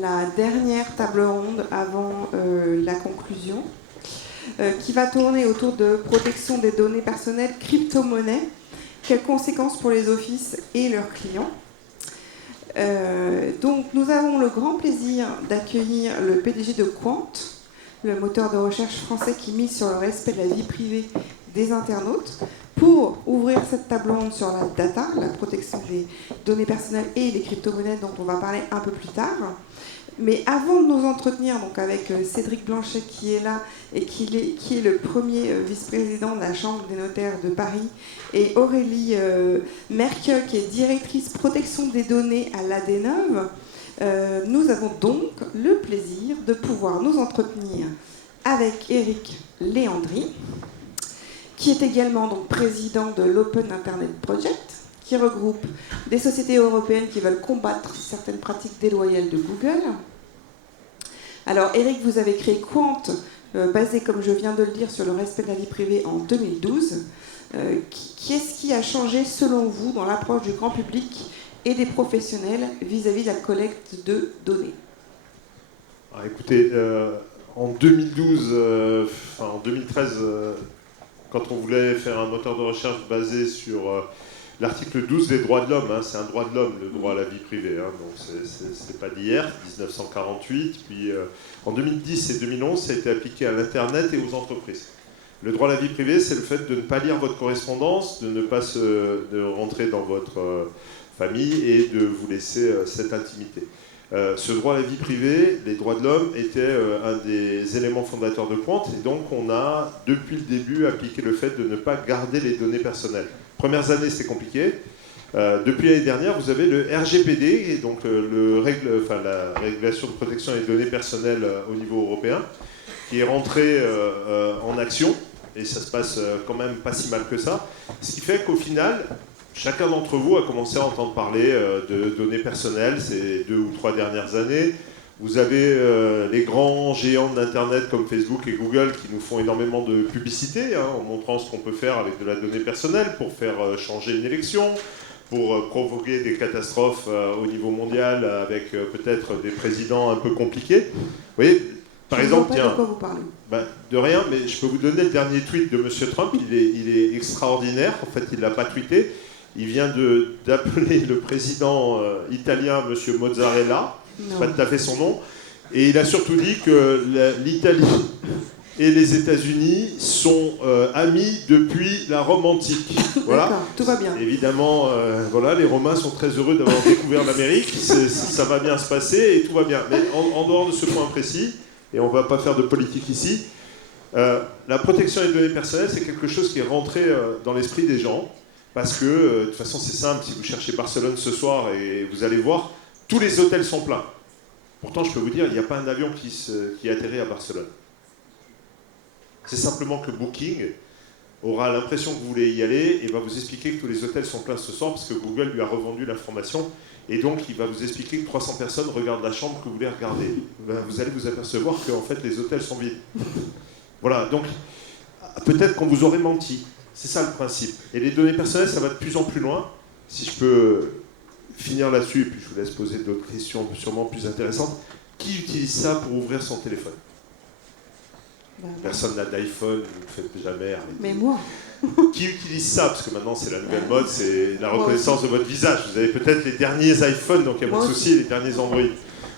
la dernière table ronde avant la conclusion, qui va tourner autour de protection des données personnelles, crypto-monnaie, quelles conséquences pour les offices et leurs clients. Donc nous avons le grand plaisir d'accueillir le PDG de Quant, le moteur de recherche français qui mise sur le respect de la vie privée des internautes, pour ouvrir cette table ronde sur la data, la protection des données personnelles et les crypto-monnaies dont on va parler un peu plus tard. Mais avant de nous entretenir donc, avec Cédric Blanchet qui est là et qui est le premier vice-président de la Chambre des notaires de Paris, et Aurélie Merkel qui est directrice protection des données à l'ADENOV, nous avons donc le plaisir de pouvoir nous entretenir avec Eric Léandri, qui est également donc président de l'Open Internet Project, qui regroupe des sociétés européennes qui veulent combattre certaines pratiques déloyales de Google. Alors Eric, vous avez créé Quant, basé, comme je viens de le dire, sur le respect de la vie privée en 2012. Qu'est-ce qui a changé, selon vous, dans l'approche du grand public et des professionnels vis-à-vis de la collecte de données? Alors, écoutez, en 2012, en 2013, quand on voulait faire un moteur de recherche basé sur l'article 12 des droits de l'homme, c'est un droit de l'homme, le droit à la vie privée, donc c'est pas d'hier, 1948, puis en 2010 et 2011, ça a été appliqué à l'Internet et aux entreprises. Le droit à la vie privée, c'est le fait de ne pas lire votre correspondance, de ne pas de rentrer dans votre famille et de vous laisser cette intimité. Ce droit à la vie privée, les droits de l'homme, était un des éléments fondateurs de Quant, et donc on a, depuis le début, appliqué le fait de ne pas garder les données personnelles. Premières années, c'était compliqué. Depuis l'année dernière, vous avez le RGPD, et donc la régulation de protection des données personnelles au niveau européen, qui est rentré en action, et ça se passe quand même pas si mal que ça. Ce qui fait qu'au final, chacun d'entre vous a commencé à entendre parler de données personnelles ces 2 ou 3 dernières années. Vous avez les grands géants de l'Internet comme Facebook et Google qui nous font énormément de publicité en montrant ce qu'on peut faire avec de la donnée personnelle pour faire changer une élection, pour provoquer des catastrophes au niveau mondial avec peut-être des présidents un peu compliqués. Vous voyez, par exemple, tiens, de quoi vous parlez. De rien, mais je peux vous donner le dernier tweet de M. Trump. Il est extraordinaire. En fait, il ne l'a pas tweeté. Il vient d'appeler le président italien, M. Mozzarella, c'est pas tout à fait son nom, et il a surtout dit que l'Italie et les États-Unis sont amis depuis la Rome antique. Voilà. D'accord, tout va bien. Évidemment, voilà, les Romains sont très heureux d'avoir découvert l'Amérique, ça va bien se passer et tout va bien. Mais en dehors de ce point précis, et on ne va pas faire de politique ici, la protection des données personnelles, c'est quelque chose qui est rentré dans l'esprit des gens. Parce que, de toute façon, c'est simple, si vous cherchez Barcelone ce soir, et vous allez voir, tous les hôtels sont pleins. Pourtant, je peux vous dire, il n'y a pas un avion qui atterrit à Barcelone. C'est simplement que Booking aura l'impression que vous voulez y aller et va vous expliquer que tous les hôtels sont pleins ce soir parce que Google lui a revendu l'information. Et donc, il va vous expliquer que 300 personnes regardent la chambre que vous voulez regarder. Vous allez vous apercevoir qu'en fait, les hôtels sont vides. Voilà, donc, peut-être qu'on vous aurait menti. C'est ça le principe. Et les données personnelles, ça va de plus en plus loin. Si je peux finir là-dessus, et puis je vous laisse poser d'autres questions sûrement plus intéressantes. Qui utilise ça pour ouvrir son téléphone? Personne n'a d'iPhone, vous ne le faites jamais. Arrêtez. Mais moi. Qui utilise ça? Parce que maintenant, c'est la nouvelle mode, c'est la reconnaissance de votre visage. Vous avez peut-être les derniers iPhones, donc il n'y a pas de souci, les derniers Android.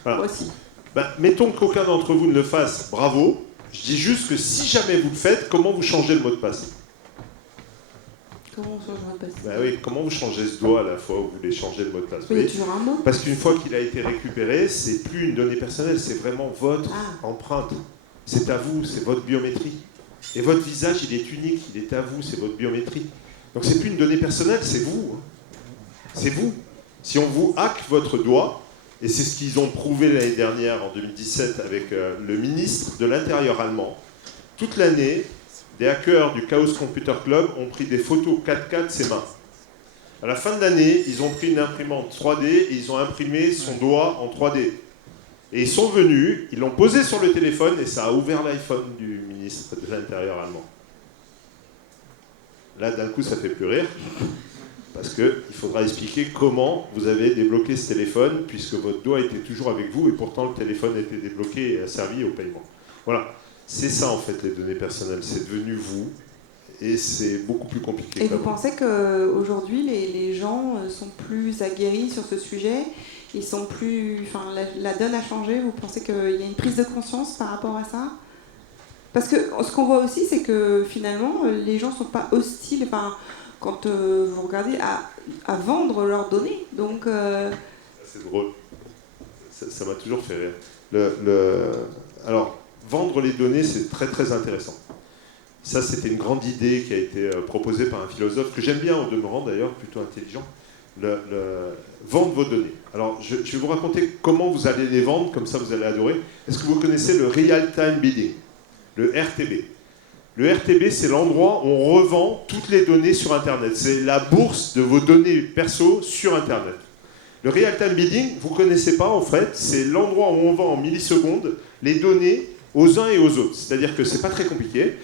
Voilà. Moi aussi. Mettons qu'aucun d'entre vous ne le fasse, bravo. Je dis juste que si jamais vous le faites, comment vous changez le mot de passe? Comment on change le mot de passe? Oui, comment vous changez ce doigt à la fois où vous voulez changer le mot de passe? Il y a toujours un mot. Parce qu'une fois qu'il a été récupéré, c'est plus une donnée personnelle, c'est vraiment votre empreinte. C'est à vous, c'est votre biométrie. Et votre visage, il est unique, il est à vous, c'est votre biométrie. Donc c'est plus une donnée personnelle, c'est vous. C'est vous. Si on vous hack votre doigt, et c'est ce qu'ils ont prouvé l'année dernière, en 2017, avec le ministre de l'Intérieur allemand, toute l'année, des hackers du Chaos Computer Club ont pris des photos 4K de ses mains. À la fin de l'année, ils ont pris une imprimante 3D et ils ont imprimé son doigt en 3D. Et ils sont venus, ils l'ont posé sur le téléphone et ça a ouvert l'iPhone du ministre de l'Intérieur allemand. Là, d'un coup, ça fait plus rire. Parce qu'il faudra expliquer comment vous avez débloqué ce téléphone, puisque votre doigt était toujours avec vous, et pourtant le téléphone était débloqué et a servi au paiement. Voilà, c'est ça en fait les données personnelles, c'est devenu vous, et c'est beaucoup plus compliqué. Et vous pensez qu'aujourd'hui, les gens sont plus aguerris sur ce sujet? Ils sont plus... Enfin, la donne a changé. Vous pensez qu'il y a une prise de conscience par rapport à ça? Parce que ce qu'on voit aussi, c'est que finalement, les gens ne sont pas hostiles, enfin, quand vous regardez, à vendre leurs données. Donc, c'est drôle. Ça m'a toujours fait rire. Alors, vendre les données, c'est très très intéressant. Ça, c'était une grande idée qui a été proposée par un philosophe que j'aime bien au demeurant d'ailleurs, plutôt intelligent. Vendre vos données. Alors, je vais vous raconter comment vous allez les vendre, comme ça vous allez adorer. Est-ce que vous connaissez le Real Time Bidding, le RTB? Le RTB, c'est l'endroit où on revend toutes les données sur Internet. C'est la bourse de vos données perso sur Internet. Le Real Time Bidding, vous ne connaissez pas en fait, c'est l'endroit où on vend en millisecondes les données aux uns et aux autres. C'est-à-dire que ce n'est pas très compliqué.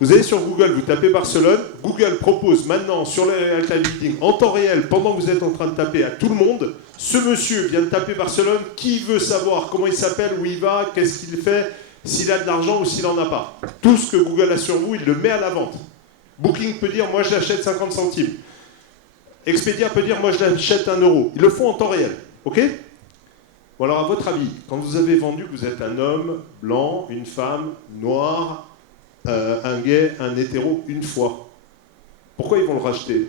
Vous allez sur Google, vous tapez Barcelone. Google propose maintenant sur le Real Time Bidding, en temps réel, pendant que vous êtes en train de taper à tout le monde, ce monsieur vient de taper Barcelone, qui veut savoir comment il s'appelle, où il va, qu'est-ce qu'il fait, s'il a de l'argent ou s'il n'en a pas. Tout ce que Google a sur vous, il le met à la vente. Booking peut dire, moi je l'achète 50 centimes. Expedia peut dire, moi je l'achète 1 euro. Ils le font en temps réel. OK? Bon alors, à votre avis, quand vous avez vendu que vous êtes un homme blanc, une femme noire, un gay, un hétéro, une fois, pourquoi ils vont le racheter?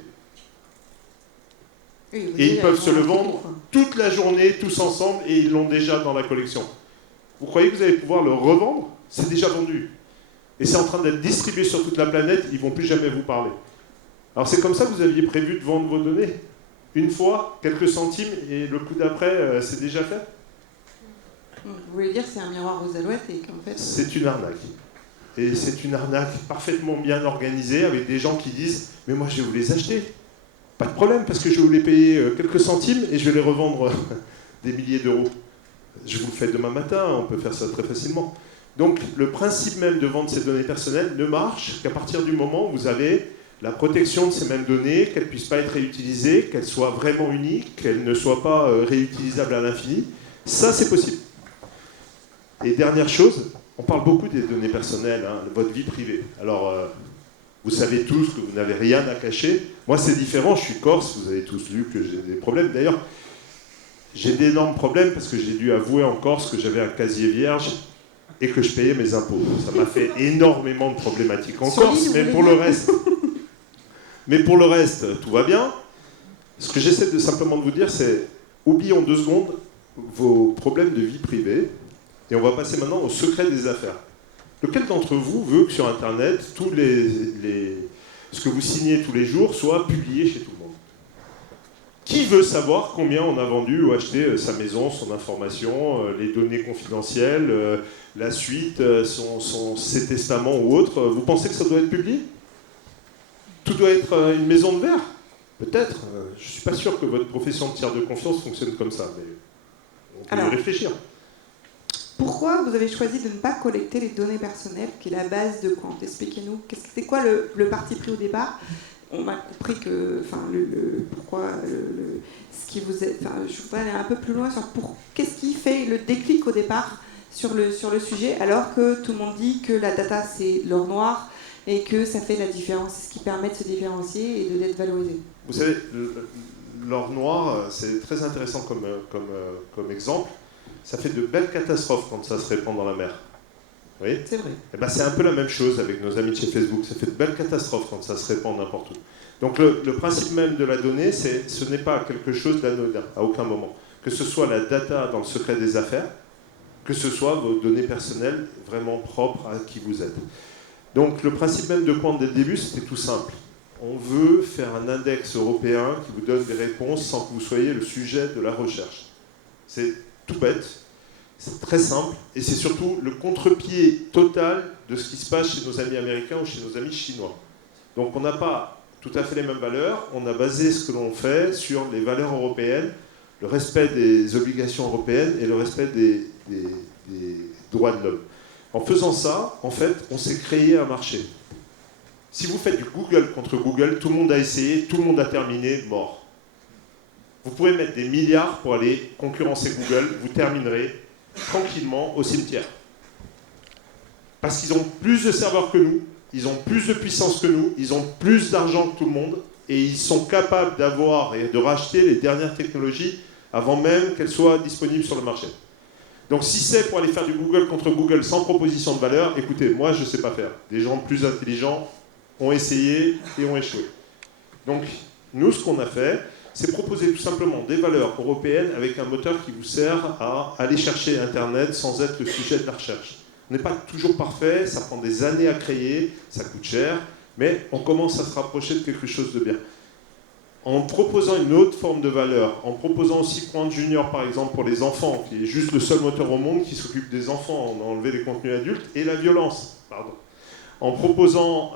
oui, Et ils peuvent se le vendre toute la journée, tous ensemble, et ils l'ont déjà dans la collection. Vous croyez que vous allez pouvoir le revendre? C'est déjà vendu. Et c'est en train d'être distribué sur toute la planète, ils ne vont plus jamais vous parler. Alors c'est comme ça que vous aviez prévu de vendre vos données? Une fois, quelques centimes, et le coup d'après, c'est déjà fait? Vous voulez dire que c'est un miroir aux alouettes et qu'en fait... C'est une arnaque. Et c'est une arnaque parfaitement bien organisée, avec des gens qui disent « Mais moi, je vais vous les acheter. Pas de problème, parce que je vais vous les payer quelques centimes et je vais les revendre des milliers d'euros. Je vous le fais demain matin, on peut faire ça très facilement. » Donc, le principe même de vendre ces données personnelles ne marche qu'à partir du moment où vous avez la protection de ces mêmes données, qu'elles ne puissent pas être réutilisées, qu'elles soient vraiment uniques, qu'elles ne soient pas réutilisables à l'infini. Ça, c'est possible. Et dernière chose, on parle beaucoup des données personnelles, hein, de votre vie privée. Alors, vous savez tous que vous n'avez rien à cacher. Moi, c'est différent, je suis corse, vous avez tous lu que j'ai des problèmes. D'ailleurs, j'ai d'énormes problèmes parce que j'ai dû avouer en Corse que j'avais un casier vierge et que je payais mes impôts. Ça m'a fait énormément de problématiques en Corse, mais pour le reste, tout va bien. Ce que j'essaie simplement de vous dire, c'est oublions 2 secondes vos problèmes de vie privée et on va passer maintenant au secret des affaires. Lequel d'entre vous veut que sur Internet, ce que vous signez tous les jours soit publié chez tout le monde? Qui veut savoir combien on a vendu ou acheté sa maison, son information, les données confidentielles, la suite, ses testaments ou autres? Vous pensez que ça doit être publié? Tout doit être une maison de verre? Peut-être. Je ne suis pas sûr que votre profession de tiers de confiance fonctionne comme ça, mais on peut y réfléchir. Pourquoi vous avez choisi de ne pas collecter les données personnelles, qui est la base de Quant? Expliquez-nous. C'était quoi le parti pris au départ? On a compris que, enfin, pourquoi, ce qui vous est, enfin, je voudrais aller un peu plus loin sur qu'est-ce qui fait le déclic au départ sur le sujet, alors que tout le monde dit que la data c'est l'or noir et que ça fait la différence, c'est ce qui permet de se différencier et d'être valorisé. Vous savez, l'or noir, c'est très intéressant comme exemple. Ça fait de belles catastrophes quand ça se répand dans la mer. Oui, c'est vrai. Et ben, c'est un peu la même chose avec nos amis de chez Facebook. Ça fait de belles catastrophes quand ça se répand n'importe où. Donc le principe même de la donnée, ce n'est pas quelque chose d'anodin, à aucun moment. Que ce soit la data dans le secret des affaires, que ce soit vos données personnelles vraiment propres à qui vous êtes. Donc le principe même de Quant dès le début, c'était tout simple. On veut faire un index européen qui vous donne des réponses sans que vous soyez le sujet de la recherche. C'est tout bête. C'est très simple, et c'est surtout le contre-pied total de ce qui se passe chez nos amis américains ou chez nos amis chinois. Donc on n'a pas tout à fait les mêmes valeurs, on a basé ce que l'on fait sur les valeurs européennes, le respect des obligations européennes et le respect des droits de l'homme. En faisant ça, en fait, on s'est créé un marché. Si vous faites du Google contre Google, tout le monde a essayé, tout le monde a terminé, mort. Vous pouvez mettre des milliards pour aller concurrencer Google, vous terminerez tranquillement au cimetière. Parce qu'ils ont plus de serveurs que nous, ils ont plus de puissance que nous, ils ont plus d'argent que tout le monde, et ils sont capables d'avoir et de racheter les dernières technologies avant même qu'elles soient disponibles sur le marché. Donc si c'est pour aller faire du Google contre Google sans proposition de valeur, écoutez, moi je ne sais pas faire. Des gens plus intelligents ont essayé et ont échoué. Donc nous, ce qu'on a fait, c'est proposer tout simplement des valeurs européennes avec un moteur qui vous sert à aller chercher Internet sans être le sujet de la recherche. On n'est pas toujours parfait, ça prend des années à créer, ça coûte cher, mais on commence à se rapprocher de quelque chose de bien. En proposant une autre forme de valeur, en proposant aussi Quant Junior par exemple pour les enfants, qui est juste le seul moteur au monde qui s'occupe des enfants, on a enlevé les contenus adultes, et la violence, pardon. En proposant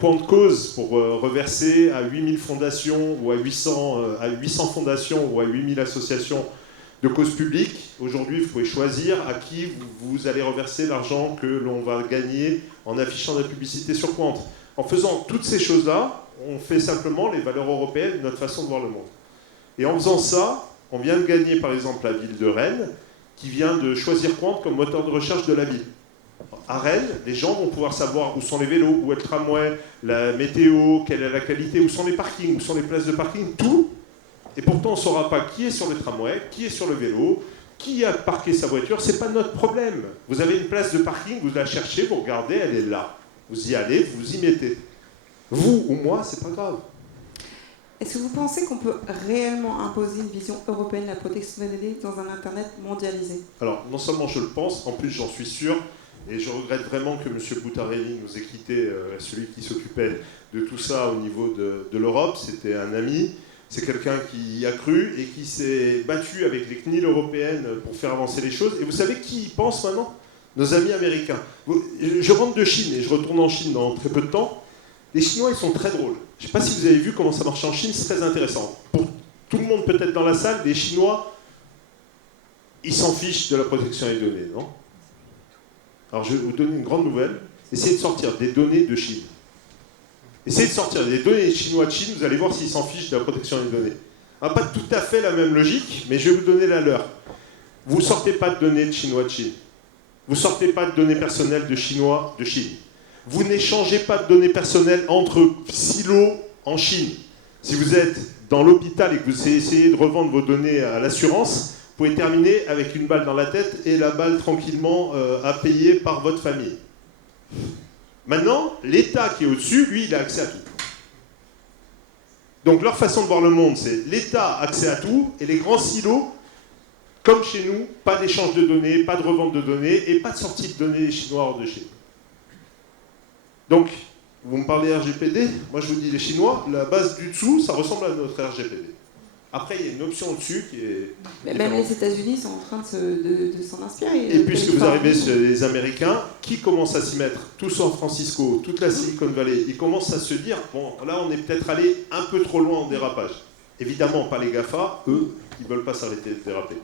Quant Cause pour reverser à 8000 fondations ou à 800 fondations ou à 8000 associations de causes publiques, aujourd'hui vous pouvez choisir à qui vous allez reverser l'argent que l'on va gagner en affichant de la publicité sur Quant. En faisant toutes ces choses-là, on fait simplement les valeurs européennes, notre façon de voir le monde. Et en faisant ça, on vient de gagner par exemple la ville de Rennes, qui vient de choisir Quant comme moteur de recherche de la ville. À Rennes, les gens vont pouvoir savoir où sont les vélos, où est le tramway, la météo, quelle est la qualité, où sont les parkings, où sont les places de parking, tout. Et pourtant, on ne saura pas qui est sur le tramway, qui est sur le vélo, qui a parqué sa voiture. Ce n'est pas notre problème. Vous avez une place de parking, vous la cherchez, vous regardez, elle est là. Vous y allez, vous y mettez. Vous ou moi, c'est pas grave. Est-ce que vous pensez qu'on peut réellement imposer une vision européenne de la protection des données dans un Internet mondialisé? Alors, non seulement je le pense, en plus j'en suis sûr, et je regrette vraiment que M. Buttarelli nous ait quitté, celui qui s'occupait de tout ça au niveau de l'Europe. C'était un ami, c'est quelqu'un qui y a cru et qui s'est battu avec les CNIL européennes pour faire avancer les choses. Et vous savez qui y pense maintenant? Nos amis américains. Je rentre de Chine et je retourne en Chine dans très peu de temps. Les Chinois, ils sont très drôles. Je ne sais pas si vous avez vu comment ça marche en Chine, c'est très intéressant. Pour tout le monde peut-être dans la salle, les Chinois, ils s'en fichent de la protection des données, non? Alors je vais vous donner une grande nouvelle. Essayez de sortir des données de Chine. Essayez de sortir des données chinois de Chine, vous allez voir s'ils s'en fichent de la protection des données. Pas tout à fait la même logique, mais je vais vous donner la leur. Vous ne sortez pas de données de Chinois de Chine. Vous ne sortez pas de données personnelles de Chinois de Chine. Vous n'échangez pas de données personnelles entre silos en Chine. Si vous êtes dans l'hôpital et que vous essayez de revendre vos données à l'assurance, vous pouvez terminer avec une balle dans la tête et la balle tranquillement à payer par votre famille. Maintenant, l'État qui est au-dessus, lui, il a accès à tout. Donc leur façon de voir le monde, c'est l'État a accès à tout et les grands silos, comme chez nous, pas d'échange de données, pas de revente de données et pas de sortie de données chinois hors de Chine. Donc, vous me parlez RGPD, moi je vous dis les Chinois, la base du dessous, ça ressemble à notre RGPD. Après, il y a une option au-dessus qui est... Mais même les États-Unis sont en train de s'en inspirer. Et puisque vous arrivez sur les Américains, qui commencent à s'y mettre? Tout San Francisco, toute la Silicon Valley, ils commencent à se dire, bon, là on est peut-être allé un peu trop loin en dérapage. Évidemment, pas les GAFA, eux, ils ne veulent pas s'arrêter de déraper.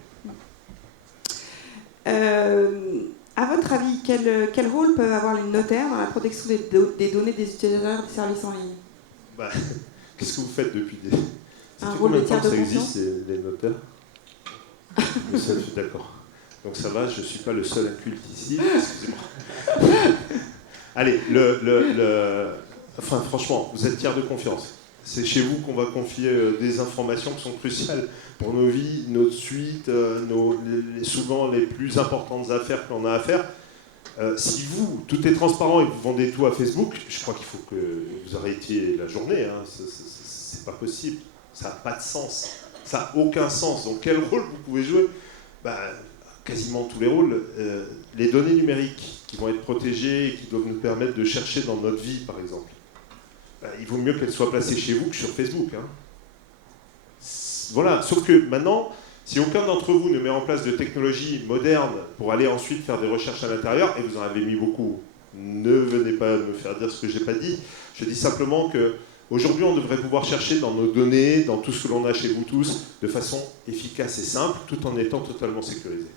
À votre avis, quel rôle peuvent avoir les notaires dans la protection des données des utilisateurs des services en ligne? Qu'est-ce que vous faites depuis des... Un rôle de tiers de ça confiance existe, les notaires? D'accord. Donc ça va, je ne suis pas le seul inculte ici. Excusez-moi. Allez, enfin, franchement, vous êtes tiers de confiance. C'est chez vous qu'on va confier des informations qui sont cruciales pour nos vies, notre suite, souvent les plus importantes affaires qu'on a à faire. Si vous, tout est transparent et vous vendez tout à Facebook, je crois qu'il faut que vous arrêtiez la journée. Hein. C'est pas possible. Ça n'a pas de sens. Ça n'a aucun sens. Donc quel rôle vous pouvez jouer? Quasiment tous les rôles. Les données numériques qui vont être protégées et qui doivent nous permettre de chercher dans notre vie, par exemple. Il vaut mieux qu'elles soient placées chez vous que sur Facebook. Hein. Voilà. Sauf que maintenant, si aucun d'entre vous ne met en place de technologies modernes pour aller ensuite faire des recherches à l'intérieur, et vous en avez mis beaucoup, ne venez pas me faire dire ce que je n'ai pas dit. Je dis simplement que aujourd'hui, on devrait pouvoir chercher dans nos données, dans tout ce que l'on a chez vous tous, de façon efficace et simple, tout en étant totalement sécurisé.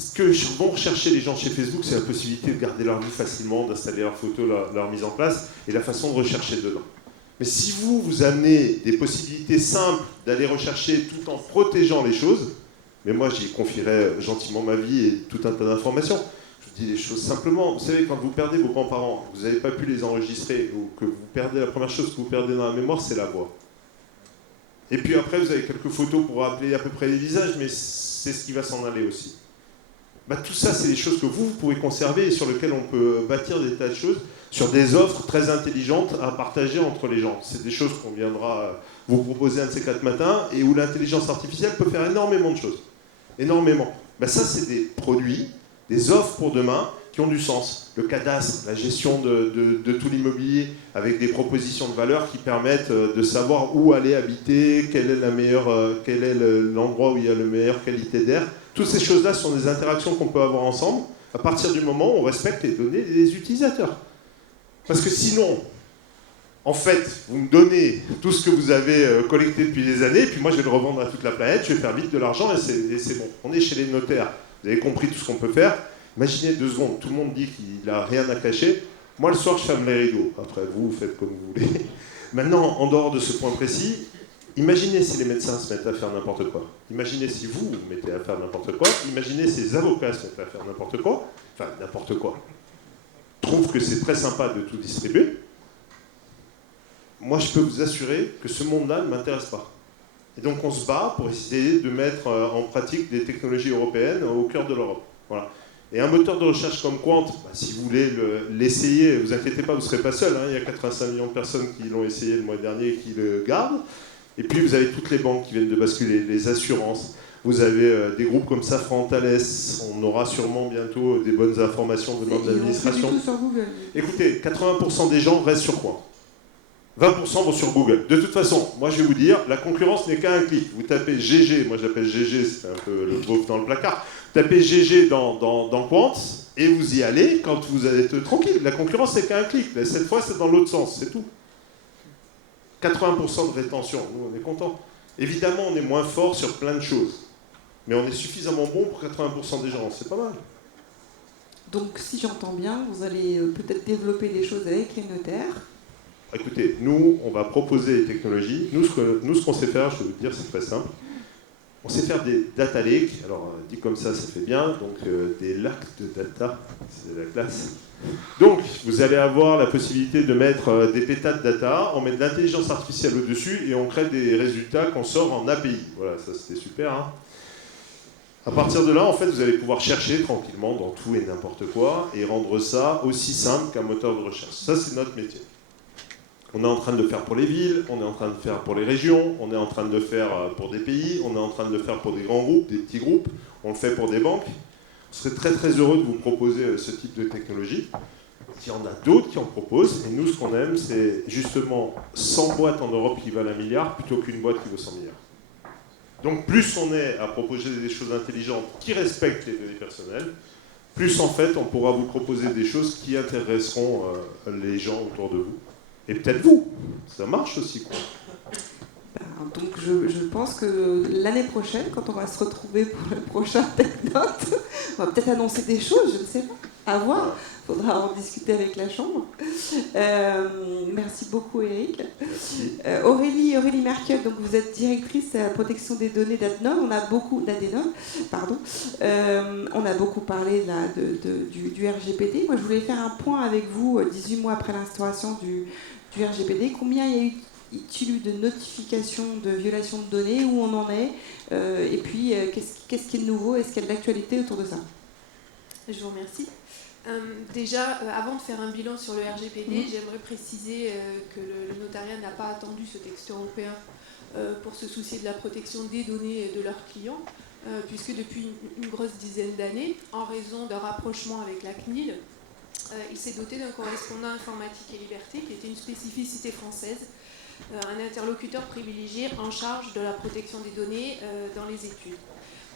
Ce que vont rechercher les gens chez Facebook, c'est la possibilité de garder leur vie facilement, d'installer leurs photos, leur mise en place, et la façon de rechercher dedans. Mais si vous amenez des possibilités simples d'aller rechercher tout en protégeant les choses, mais moi j'y confierais gentiment ma vie et tout un tas d'informations. Je vous dis les choses simplement. Vous savez, quand vous perdez vos grands-parents, vous n'avez pas pu les enregistrer, ou que vous perdez, la première chose que vous perdez dans la mémoire, c'est la voix. Et puis après, vous avez quelques photos pour rappeler à peu près les visages, mais c'est ce qui va s'en aller aussi. Tout ça, c'est des choses que vous pouvez conserver et sur lesquelles on peut bâtir des tas de choses, sur des offres très intelligentes à partager entre les gens. C'est des choses qu'on viendra vous proposer un de ces 4 matins et où l'intelligence artificielle peut faire énormément de choses. Énormément. Ça, c'est des produits, des offres pour demain qui ont du sens. Le cadastre, la gestion de tout l'immobilier avec des propositions de valeur qui permettent de savoir où aller habiter, quel est l'endroit où il y a la meilleure qualité d'air. Toutes ces choses-là sont des interactions qu'on peut avoir ensemble à partir du moment où on respecte les données des utilisateurs. Parce que sinon, en fait, vous me donnez tout ce que vous avez collecté depuis des années, et puis moi je vais le revendre à toute la planète, je vais faire vite de l'argent, et c'est bon. On est chez les notaires, vous avez compris tout ce qu'on peut faire. Imaginez 2 secondes, tout le monde dit qu'il n'a rien à cacher. Moi le soir je ferme les rideaux, après vous faites comme vous voulez. Maintenant, en dehors de ce point précis, imaginez si les médecins se mettent à faire n'importe quoi. Imaginez si vous mettez à faire n'importe quoi. Imaginez si les avocats se mettent à faire n'importe quoi. Enfin, n'importe quoi. Trouve que c'est très sympa de tout distribuer. Moi, je peux vous assurer que ce monde-là ne m'intéresse pas. Et donc, on se bat pour essayer de mettre en pratique des technologies européennes au cœur de l'Europe. Voilà. Et un moteur de recherche comme Quant, si vous voulez l'essayer, vous inquiétez pas, vous ne serez pas seul. Il y a 85 millions de personnes qui l'ont essayé le mois dernier et qui le gardent. Et puis vous avez toutes les banques qui viennent de basculer, les assurances. Vous avez des groupes comme Safran, Thales. On aura sûrement bientôt des bonnes informations venant de l'administration. Tout sur Google. Écoutez, 80% des gens restent sur Quant. 20% vont sur Google. De toute façon, moi je vais vous dire, la concurrence n'est qu'à un clic. Vous tapez GG, moi j'appelle GG, c'est un peu le groupe dans le placard. Vous tapez GG dans Quant et vous y allez quand vous êtes tranquille. La concurrence n'est qu'à un clic. Là, cette fois, c'est dans l'autre sens, c'est tout. 80% de rétention, nous on est contents. Évidemment, on est moins fort sur plein de choses. Mais on est suffisamment bon pour 80% des gens, c'est pas mal. Donc si j'entends bien, vous allez peut-être développer des choses avec les notaires. Écoutez, nous, on va proposer des technologies. Nous, ce qu'on sait faire, je vais vous dire, c'est très simple. On sait faire des data lakes. Alors, dit comme ça fait bien. Donc, des lacs de data, c'est la classe. Donc, vous allez avoir la possibilité de mettre des pétas de data, on met de l'intelligence artificielle au-dessus et on crée des résultats qu'on sort en API. Voilà, ça c'était super. Hein. À partir de là, en fait, vous allez pouvoir chercher tranquillement dans tout et n'importe quoi et rendre ça aussi simple qu'un moteur de recherche. Ça, c'est notre métier. On est en train de le faire pour les villes, on est en train de le faire pour les régions, on est en train de le faire pour des pays, on est en train de le faire pour des grands groupes, des petits groupes, on le fait pour des banques. On serait très très heureux de vous proposer ce type de technologie. Il y en a d'autres qui en proposent, et nous ce qu'on aime, c'est justement 100 boîtes en Europe qui valent 1 milliard plutôt qu'une boîte qui vaut 100 milliards. Donc plus on est à proposer des choses intelligentes qui respectent les données personnelles, plus en fait on pourra vous proposer des choses qui intéresseront les gens autour de vous. Et peut-être vous, ça marche aussi quoi. Donc je pense que l'année prochaine, quand on va se retrouver pour le prochain TechNote, on va peut-être annoncer des choses, je ne sais pas, à voir. Il faudra en discuter avec la Chambre. Merci beaucoup Eric. Aurélie Merkel, donc vous êtes directrice à la protection des données d'ADNOM. On a beaucoup on a beaucoup parlé là, du RGPD. Moi je voulais faire un point avec vous 18 mois après l'instauration du RGPD. Combien il y a eu de notifications de violations de données, où on en est, et puis qu'est-ce qui est nouveau, est-ce qu'il y a de l'actualité autour de ça? Je vous remercie. Déjà, avant de faire un bilan sur le RGPD, j'aimerais préciser que le notariat n'a pas attendu ce texte européen pour se soucier de la protection des données de leurs clients, puisque depuis une grosse dizaine d'années, en raison d'un rapprochement avec la CNIL, il s'est doté d'un correspondant informatique et liberté qui était une spécificité française, un interlocuteur privilégié en charge de la protection des données dans les études.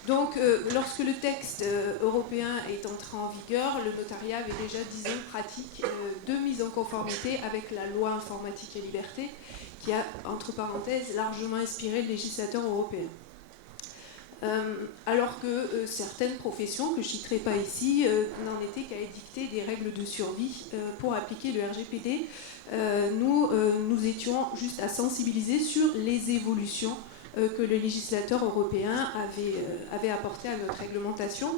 Donc, lorsque le texte européen est entré en vigueur, le notariat avait déjà 10 ans de pratique de mise en conformité avec la loi informatique et liberté, qui a, entre parenthèses, largement inspiré le législateur européen. Alors que certaines professions, que je ne citerai pas ici, n'en étaient qu'à édicter des règles de survie pour appliquer le RGPD. Nous étions juste à sensibiliser sur les évolutions que le législateur européen avait apportées à notre réglementation.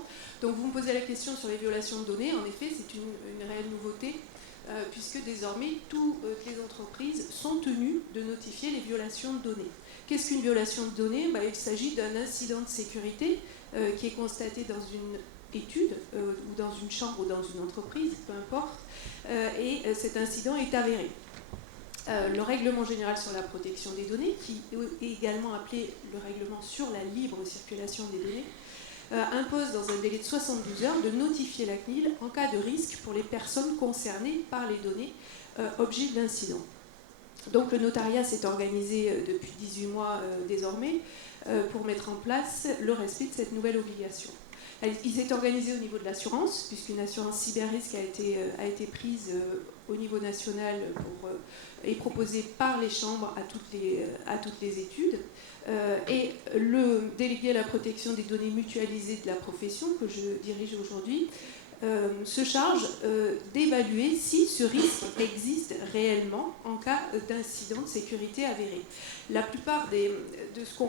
Donc vous me posez la question sur les violations de données. En effet, c'est une réelle nouveauté, puisque désormais, toutes les entreprises sont tenues de notifier les violations de données. Qu'est-ce qu'une violation de données ? Il s'agit d'un incident de sécurité qui est constaté dans une étude ou dans une chambre ou dans une entreprise, peu importe, et cet incident est avéré. Le règlement général sur la protection des données, qui est également appelé le règlement sur la libre circulation des données, impose dans un délai de 72 heures de notifier la CNIL en cas de risque pour les personnes concernées par les données objet de l'incident. Donc le notariat s'est organisé depuis 18 mois désormais pour mettre en place le respect de cette nouvelle obligation. Il s'est organisé au niveau de l'assurance, puisqu'une assurance cyber-risque a été prise au niveau national et proposée par les chambres à toutes les études. Et le délégué à la protection des données mutualisées de la profession, que je dirige aujourd'hui, se charge d'évaluer si ce risque existe réellement en cas d'incident de sécurité avéré. La plupart de ce qu'on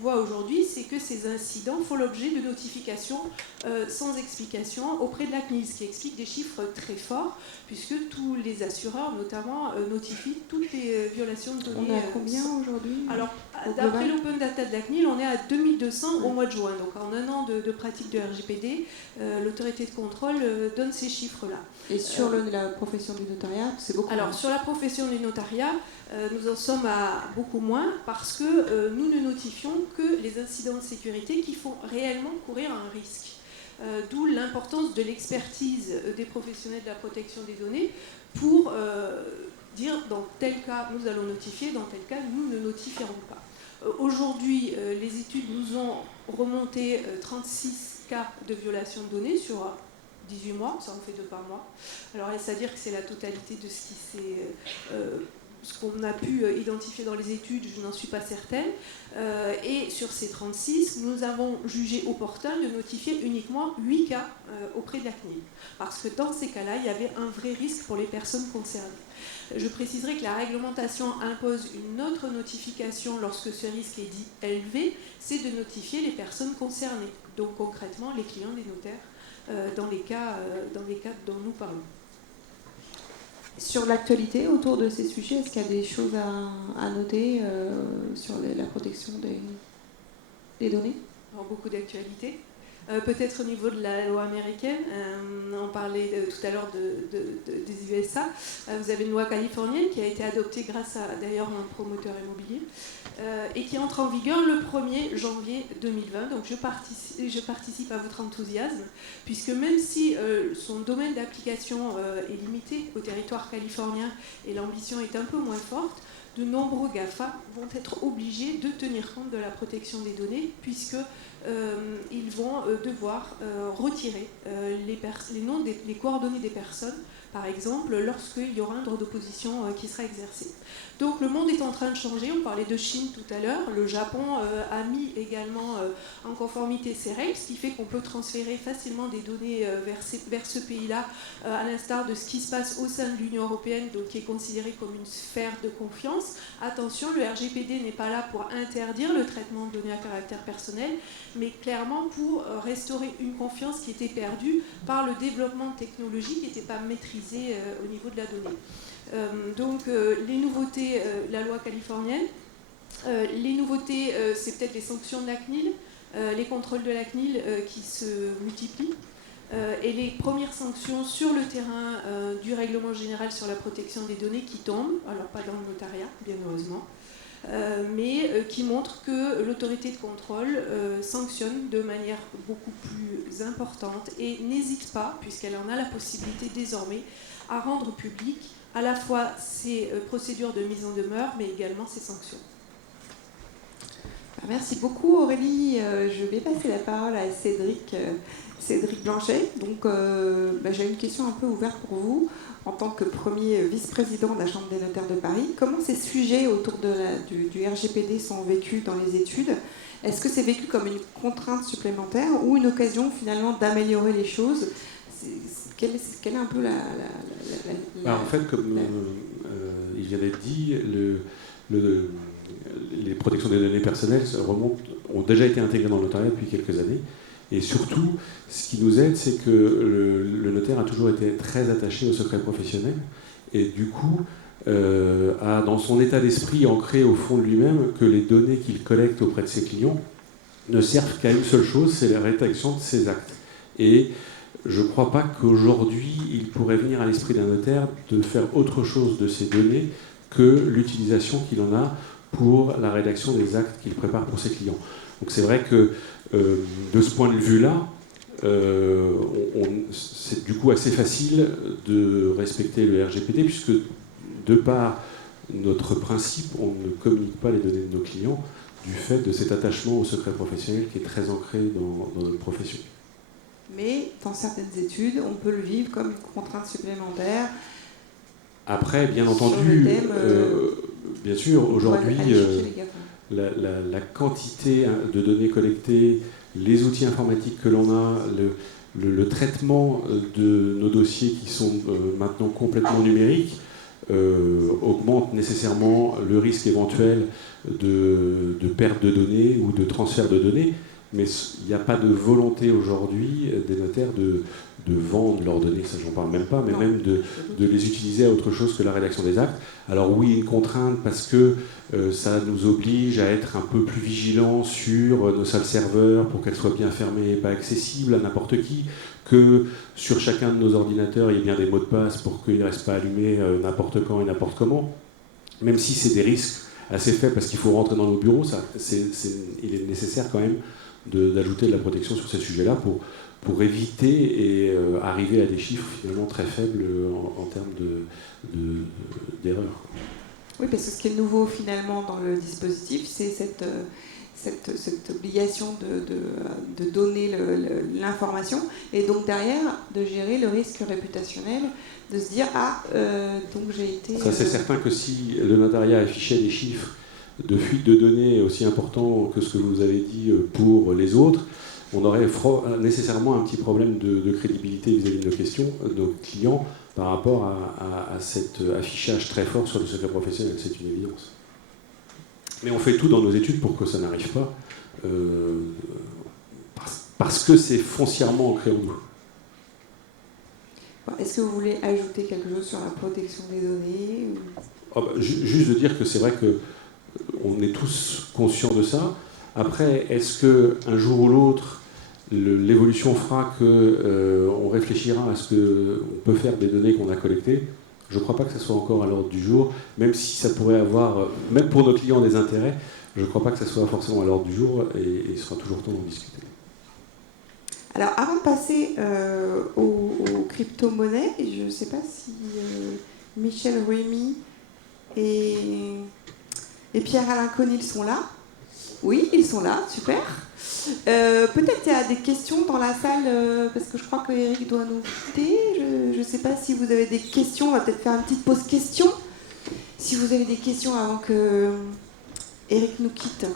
voit aujourd'hui, c'est que ces incidents font l'objet de notifications sans explication auprès de la CNIL, ce qui explique des chiffres très forts, puisque tous les assureurs, notamment, notifient toutes les violations de données. On est à combien aujourd'hui ? Alors, d'après l'Open Data de la CNIL, on est à 2200 au mois de juin. Donc, en un an de pratique de RGPD, l'autorité de contrôle donne ces chiffres-là. Et sur la profession du notariat, c'est beaucoup Alors, moins. sur la profession du notariat, nous en sommes à beaucoup moins parce que nous ne notifions que les incidents de sécurité qui font réellement courir un risque. D'où l'importance de l'expertise des professionnels de la protection des données pour dire dans tel cas nous allons notifier, dans tel cas nous ne notifierons pas. Aujourd'hui, les études nous ont remonté 36 cas de violation de données sur 18 mois, ça en fait 2 par mois. Alors est-ce à dire que c'est la totalité de ce qu'on a pu identifier dans les études, je n'en suis pas certaine. Et sur ces 36, nous avons jugé opportun de notifier uniquement 8 cas auprès de la CNIL. Parce que dans ces cas-là, il y avait un vrai risque pour les personnes concernées. Je préciserai que la réglementation impose une autre notification lorsque ce risque est dit élevé, c'est de notifier les personnes concernées. Donc concrètement, les clients des notaires, dans les cas dont nous parlons. Sur l'actualité autour de ces sujets, est-ce qu'il y a des choses à noter sur la protection des données ? Alors, beaucoup d'actualités. Peut-être au niveau de la loi américaine, on parlait tout à l'heure des USA. Vous avez une loi californienne qui a été adoptée grâce à d'ailleurs un promoteur immobilier et qui entre en vigueur le 1er janvier 2020. Donc je participe à votre enthousiasme, puisque même si son domaine d'application est limité au territoire californien et l'ambition est un peu moins forte, de nombreux GAFA vont être obligés de tenir compte de la protection des données, puisque ils vont devoir retirer les coordonnées des personnes, par exemple, lorsqu'il y aura un droit d'opposition qui sera exercé. Donc le monde est en train de changer, on parlait de Chine tout à l'heure, le Japon a mis également en conformité ses règles, ce qui fait qu'on peut transférer facilement des données vers ce pays-là, à l'instar de ce qui se passe au sein de l'Union européenne, donc qui est considérée comme une sphère de confiance. Attention, le RGPD n'est pas là pour interdire le traitement de données à caractère personnel, mais clairement pour restaurer une confiance qui était perdue par le développement de technologies qui n'étaient pas maîtrisées au niveau de la donnée. Donc les nouveautés, la loi californienne, les nouveautés, c'est peut-être les sanctions de la CNIL, les contrôles de la CNIL qui se multiplient, et les premières sanctions sur le terrain du règlement général sur la protection des données qui tombent, alors pas dans le notariat, bien heureusement, mais qui montrent que l'autorité de contrôle sanctionne de manière beaucoup plus importante et n'hésite pas, puisqu'elle en a la possibilité désormais, à rendre public à la fois ses procédures de mise en demeure, mais également ses sanctions. Merci beaucoup Aurélie. Je vais passer la parole à Cédric Blanchet. Donc j'ai une question un peu ouverte pour vous. En tant que premier vice-président de la Chambre des notaires de Paris, comment ces sujets autour du RGPD sont vécus dans les études? Est-ce que c'est vécu comme une contrainte supplémentaire ou une occasion finalement d'améliorer les choses? Quelle est un peu En fait, comme il vient d'être dit, les protections des données personnelles ont déjà été intégrées dans le notariat depuis quelques années. Et surtout, ce qui nous aide, c'est que le notaire a toujours été très attaché au secret professionnel. Et du coup, a dans son état d'esprit ancré au fond de lui-même que les données qu'il collecte auprès de ses clients ne servent qu'à une seule chose, c'est la rédaction de ses actes. Et je ne crois pas qu'aujourd'hui, il pourrait venir à l'esprit d'un notaire de faire autre chose de ces données que l'utilisation qu'il en a pour la rédaction des actes qu'il prépare pour ses clients. Donc c'est vrai que de ce point de vue-là, c'est du coup assez facile de respecter le RGPD, puisque de par notre principe, on ne communique pas les données de nos clients du fait de cet attachement au secret professionnel qui est très ancré dans notre profession. Mais dans certaines études, on peut le vivre comme une contrainte supplémentaire. Après, bien entendu, bien sûr, aujourd'hui, la quantité de données collectées, les outils informatiques que l'on a, le traitement de nos dossiers qui sont maintenant complètement numériques, augmente nécessairement le risque éventuel de perte de données ou de transfert de données. Mais il n'y a pas de volonté aujourd'hui des notaires de vendre leurs données, ça j'en parle même pas, mais non, même de les utiliser à autre chose que la rédaction des actes. Alors oui, une contrainte parce que ça nous oblige à être un peu plus vigilants sur nos salles serveurs pour qu'elles soient bien fermées et pas accessibles à n'importe qui, que sur chacun de nos ordinateurs il y ait bien des mots de passe pour qu'ils ne restent pas allumés n'importe quand et n'importe comment, même si c'est des risques assez faibles parce qu'il faut rentrer dans nos bureaux, il est nécessaire quand même d'ajouter de la protection sur ces sujets-là pour éviter et arriver à des chiffres finalement très faibles en termes d'erreurs. Oui, parce que ce qui est nouveau finalement dans le dispositif, c'est cette obligation de donner l'information et donc derrière de gérer le risque réputationnel, de se dire donc j'ai été... Ça c'est certain que si le notariat affichait des chiffres de fuite de données aussi importants que ce que vous avez dit pour les autres, on aurait nécessairement un petit problème de crédibilité vis-à-vis de nos clients par rapport à cet affichage très fort sur le secret professionnel, c'est une évidence. Mais on fait tout dans nos études pour que ça n'arrive pas, parce que c'est foncièrement ancré en nous. Est-ce que vous voulez ajouter quelque chose sur la protection des données Juste de dire que c'est vrai qu'on est tous conscients de ça. Après, est-ce qu'un jour ou l'autre, l'évolution fera qu'on réfléchira à ce qu'on peut faire des données qu'on a collectées? Je ne crois pas que ça soit encore à l'ordre du jour, même si ça pourrait avoir, même pour nos clients, des intérêts. Je ne crois pas que ça soit forcément à l'ordre du jour et il sera toujours temps d'en discuter. Alors, avant de passer aux crypto-monnaies, je ne sais pas si Michel Ruemy et Pierre-Alain Conil sont là. Oui, ils sont là, super. Peut-être qu'il y a des questions dans la salle, parce que je crois qu'Éric doit nous quitter. Je ne sais pas si vous avez des questions. On va peut-être faire une petite pause questions. Si vous avez des questions avant que Éric nous quitte.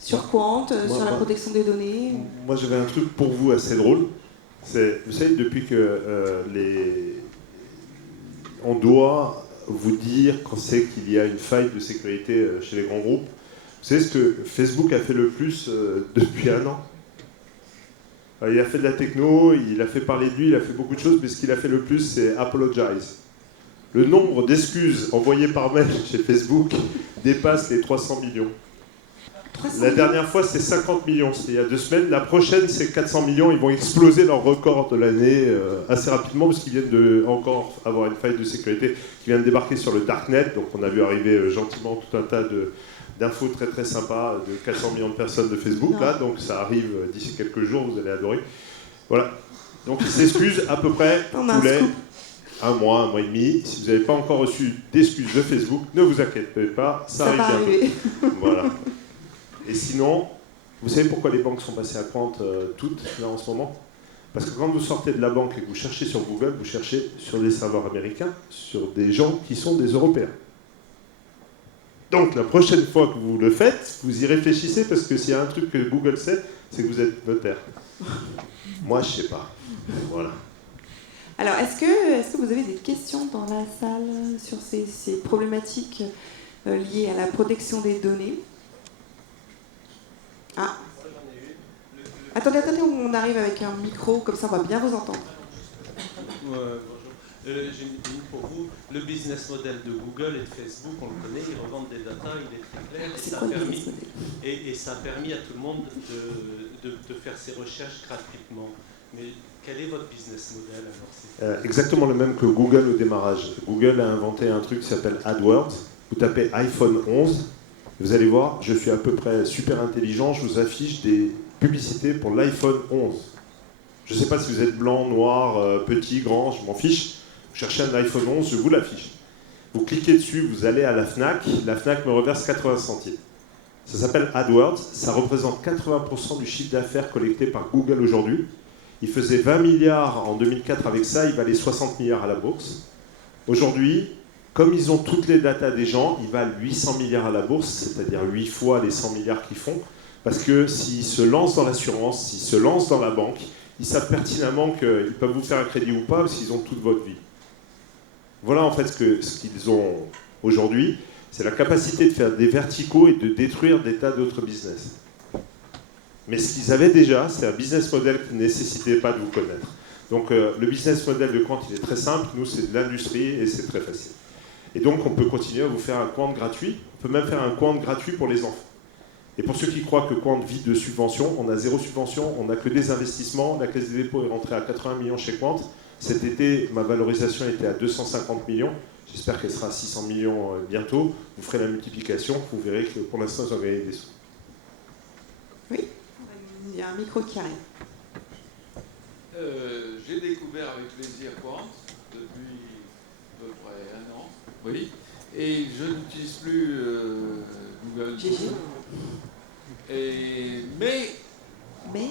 Sur Quant, sur la protection des données. Moi, j'avais un truc pour vous assez drôle. Vous savez, depuis que on doit vous dire quand c'est qu'il y a une faille de sécurité chez les grands groupes. Vous savez ce que Facebook a fait le plus depuis un an? Il a fait de la techno, il a fait parler de lui, il a fait beaucoup de choses, mais ce qu'il a fait le plus, c'est apologize. Le nombre d'excuses envoyées par mail chez Facebook dépasse les 300 millions. La dernière fois, c'est 50 millions, c'était il y a 2 semaines. La prochaine, c'est 400 millions. Ils vont exploser leur record de l'année assez rapidement parce qu'ils viennent encore avoir une faille de sécurité qui vient de débarquer sur le Darknet. Donc on a vu arriver gentiment tout un tas d'infos très très sympas de 400 millions de personnes de Facebook. Là, donc ça arrive d'ici quelques jours, vous allez adorer. Voilà. Donc ils s'excusent à peu près tous les un mois et demi. Si vous n'avez pas encore reçu d'excuses de Facebook, ne vous inquiétez pas, ça arrive bientôt. Voilà. Et sinon, vous savez pourquoi les banques sont passées à Quant toutes, là, en ce moment? Parce que quand vous sortez de la banque et que vous cherchez sur Google, vous cherchez sur des serveurs américains, sur des gens qui sont des Européens. Donc, la prochaine fois que vous le faites, vous y réfléchissez, parce que s'il y a un truc que Google sait, c'est que vous êtes notaire. Moi, je ne sais pas. Voilà. Alors, est-ce que vous avez des questions dans la salle sur ces problématiques liées à la protection des données? Ah. Attendez, on arrive avec un micro, comme ça on va bien vous entendre. Bonjour. J'ai une pour vous. Le business model de Google et de Facebook, on le connaît, ils revendent des datas, il est très clair. Et ça a permis à tout le monde de faire ses recherches gratuitement. Mais quel est votre business model alors? Exactement le même que Google au démarrage. Google a inventé un truc qui s'appelle AdWords. Vous tapez iPhone 11, vous allez voir, je suis à peu près super intelligent, je vous affiche des publicités pour l'iPhone 11. Je ne sais pas si vous êtes blanc, noir, petit, grand, je m'en fiche. Vous cherchez un iPhone 11, je vous l'affiche. Vous cliquez dessus, vous allez à la FNAC me reverse 80 centimes. Ça s'appelle AdWords, ça représente 80% du chiffre d'affaires collecté par Google aujourd'hui. Il faisait 20 milliards en 2004 avec ça, il valait 60 milliards à la bourse. Aujourd'hui, comme ils ont toutes les datas des gens, ils valent 800 milliards à la bourse, c'est-à-dire 8 fois les 100 milliards qu'ils font, parce que s'ils se lancent dans l'assurance, s'ils se lancent dans la banque, ils savent pertinemment qu'ils peuvent vous faire un crédit ou pas, parce qu'ils ont toute votre vie. Voilà en fait ce qu'ils ont aujourd'hui, c'est la capacité de faire des verticaux et de détruire des tas d'autres business. Mais ce qu'ils avaient déjà, c'est un business model qui ne nécessitait pas de vous connaître. Donc le business model de Quant, il est très simple, nous c'est de l'industrie et c'est très facile. Et donc on peut continuer à vous faire un Quant gratuit, on peut même faire un Quant gratuit pour les enfants. Et pour ceux qui croient que Quant vit de subventions, on a 0 subvention, on n'a que des investissements, la Caisse des dépôts est rentrée à 80 millions chez Quant. Cet été, ma valorisation était à 250 millions, j'espère qu'elle sera à 600 millions bientôt. Vous ferez la multiplication, vous verrez que pour l'instant, ils ont gagné des sous. Oui, il y a un micro qui arrive. J'ai découvert avec plaisir Quant depuis à peu près 1 an. Oui. Et je n'utilise plus Google. Mais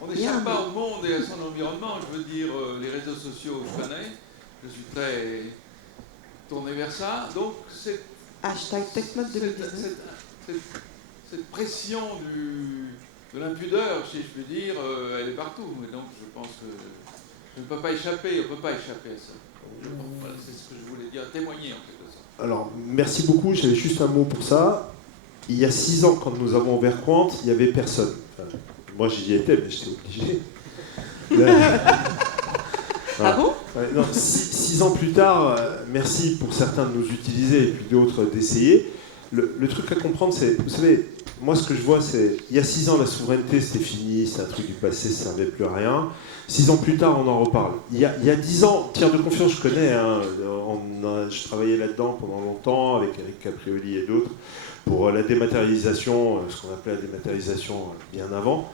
on n'échappe pas au monde et à son environnement. Je veux dire, les réseaux sociaux, je connais. Je suis très tourné vers ça. Donc, hashtag TechMode 2019. Cette pression de l'impudeur, si je puis dire, elle est partout. Et donc, je pense que je ne peux pas échapper. On ne peut pas échapper à ça. Voilà, c'est ce que je voulais dire, témoigner en quelque sorte. Alors, merci beaucoup. J'avais juste un mot pour ça. Il y a 6 ans, quand nous avons ouvert Quant, il n'y avait personne. Enfin, moi, j'y étais, mais j'étais obligé. Ah bon? Non, 6 ans plus tard, merci pour certains de nous utiliser et puis d'autres d'essayer. Le truc à comprendre, c'est, vous savez, moi ce que je vois, c'est, il y a 6 ans, la souveraineté, c'est fini, c'est un truc du passé, ça ne servait plus à rien. 6 ans plus tard, on en reparle. Il y a 10 ans, tiers de confiance, je connais, hein, je travaillais là-dedans pendant longtemps avec Eric Caprioli et d'autres, pour la dématérialisation, ce qu'on appelait la dématérialisation bien avant.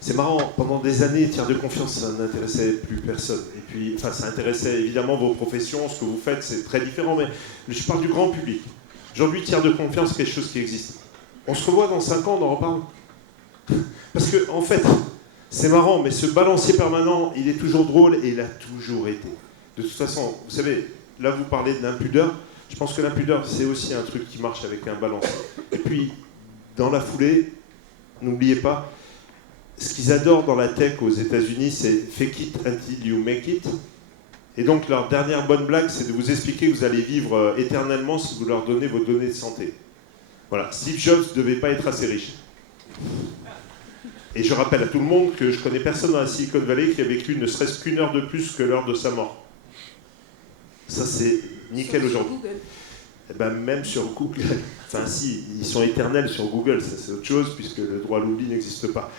C'est marrant, pendant des années, tiers de confiance, ça n'intéressait plus personne. Et puis, enfin, ça intéressait évidemment vos professions, ce que vous faites, c'est très différent, mais je parle du grand public. Aujourd'hui, tiers de confiance, c'est quelque chose qui existe. On se revoit dans 5 ans, on en reparle. Parce que, en fait, c'est marrant, mais ce balancier permanent, il est toujours drôle et il a toujours été. De toute façon, vous savez, là vous parlez de l'impudeur. Je pense que l'impudeur, c'est aussi un truc qui marche avec un balancier. Et puis, dans la foulée, n'oubliez pas, ce qu'ils adorent dans la tech aux États-Unis, c'est fake it until you make it. Et donc, leur dernière bonne blague, c'est de vous expliquer que vous allez vivre éternellement si vous leur donnez vos données de santé. Voilà, Steve Jobs ne devait pas être assez riche. Et je rappelle à tout le monde que je connais personne dans la Silicon Valley qui a vécu ne serait-ce qu'une heure de plus que l'heure de sa mort. Ça, c'est nickel aujourd'hui. Eh ben, même sur Google. Enfin, si, ils sont éternels sur Google, ça c'est autre chose, puisque le droit à l'oubli n'existe pas.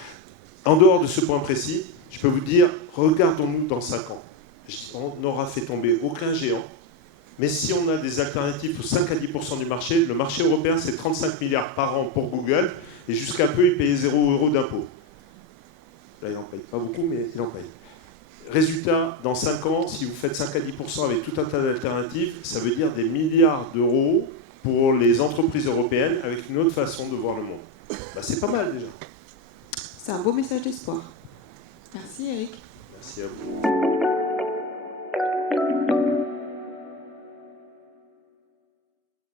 En dehors de ce point précis, je peux vous dire, regardons-nous dans 5 ans. On n'aura fait tomber aucun géant, mais si on a des alternatives pour 5 à 10% du marché, le marché européen, c'est 35 milliards par an pour Google, et jusqu'à peu, il payait 0 € d'impôts. Là, il n'en paye pas beaucoup, mais il en paye. Résultat, dans 5 ans, si vous faites 5 à 10% avec tout un tas d'alternatives, ça veut dire des milliards d'euros pour les entreprises européennes avec une autre façon de voir le monde. c'est pas mal déjà. C'est un beau message d'espoir. Merci Eric. Merci à vous.